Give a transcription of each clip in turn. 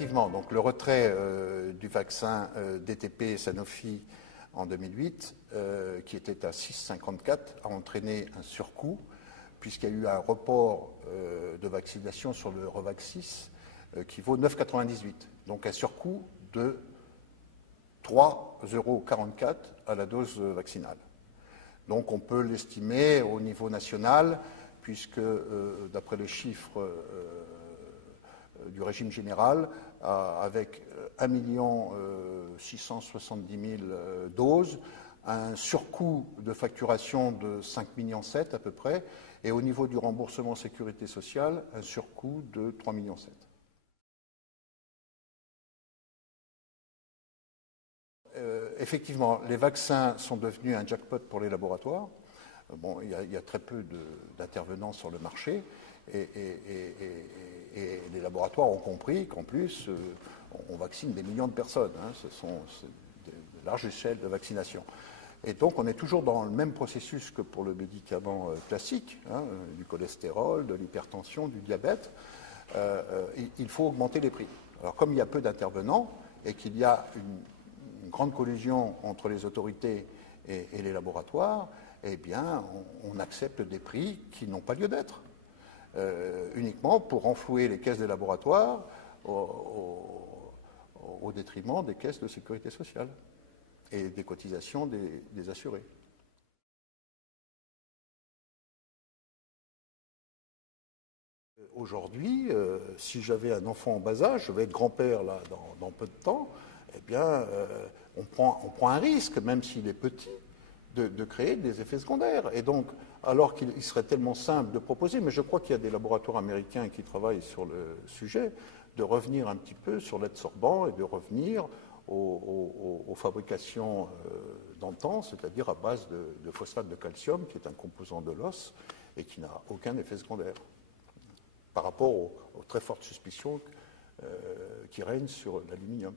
effectivement, donc le retrait du vaccin DTP Sanofi en 2008, qui était à 6,54, a entraîné un surcoût, puisqu'il y a eu un report de vaccination sur le Revaxis qui vaut 9,98. Donc un surcoût de 3,44 € à la dose vaccinale. Donc on peut l'estimer au niveau national, puisque d'après les chiffres du régime général, avec 1 670 000 doses, un surcoût de facturation de 5,7 millions à peu près, et au niveau du remboursement sécurité sociale, un surcoût de 3,7 millions. Effectivement, les vaccins sont devenus un jackpot pour les laboratoires. Bon, il y a très peu d'intervenants sur le marché et les laboratoires ont compris qu'en plus, on vaccine des millions de personnes. Hein, ce sont de larges échelles de vaccination. Et donc, on est toujours dans le même processus que pour le médicament classique, hein, du cholestérol, de l'hypertension, du diabète. Il faut augmenter les prix. Alors, comme il y a peu d'intervenants et qu'il y a une grande collusion entre les autorités et les laboratoires, eh bien, on accepte des prix qui n'ont pas lieu d'être, uniquement pour renflouer les caisses des laboratoires au détriment des caisses de sécurité sociale et des cotisations des assurés. Aujourd'hui, si j'avais un enfant en bas âge, je vais être grand-père là dans peu de temps, eh bien, on prend un risque, même s'il est petit, de créer des effets secondaires. Et donc, alors qu'il serait tellement simple de proposer, mais je crois qu'il y a des laboratoires américains qui travaillent sur le sujet, de revenir un petit peu sur l'adsorbant et de revenir aux fabrications d'antan, c'est-à-dire à base de phosphate de calcium, qui est un composant de l'os et qui n'a aucun effet secondaire, par rapport aux très fortes suspicions qui règnent sur l'aluminium.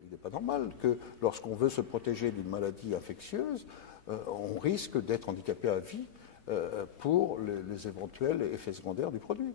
Il n'est pas normal que lorsqu'on veut se protéger d'une maladie infectieuse, on risque d'être handicapé à vie pour les éventuels effets secondaires du produit.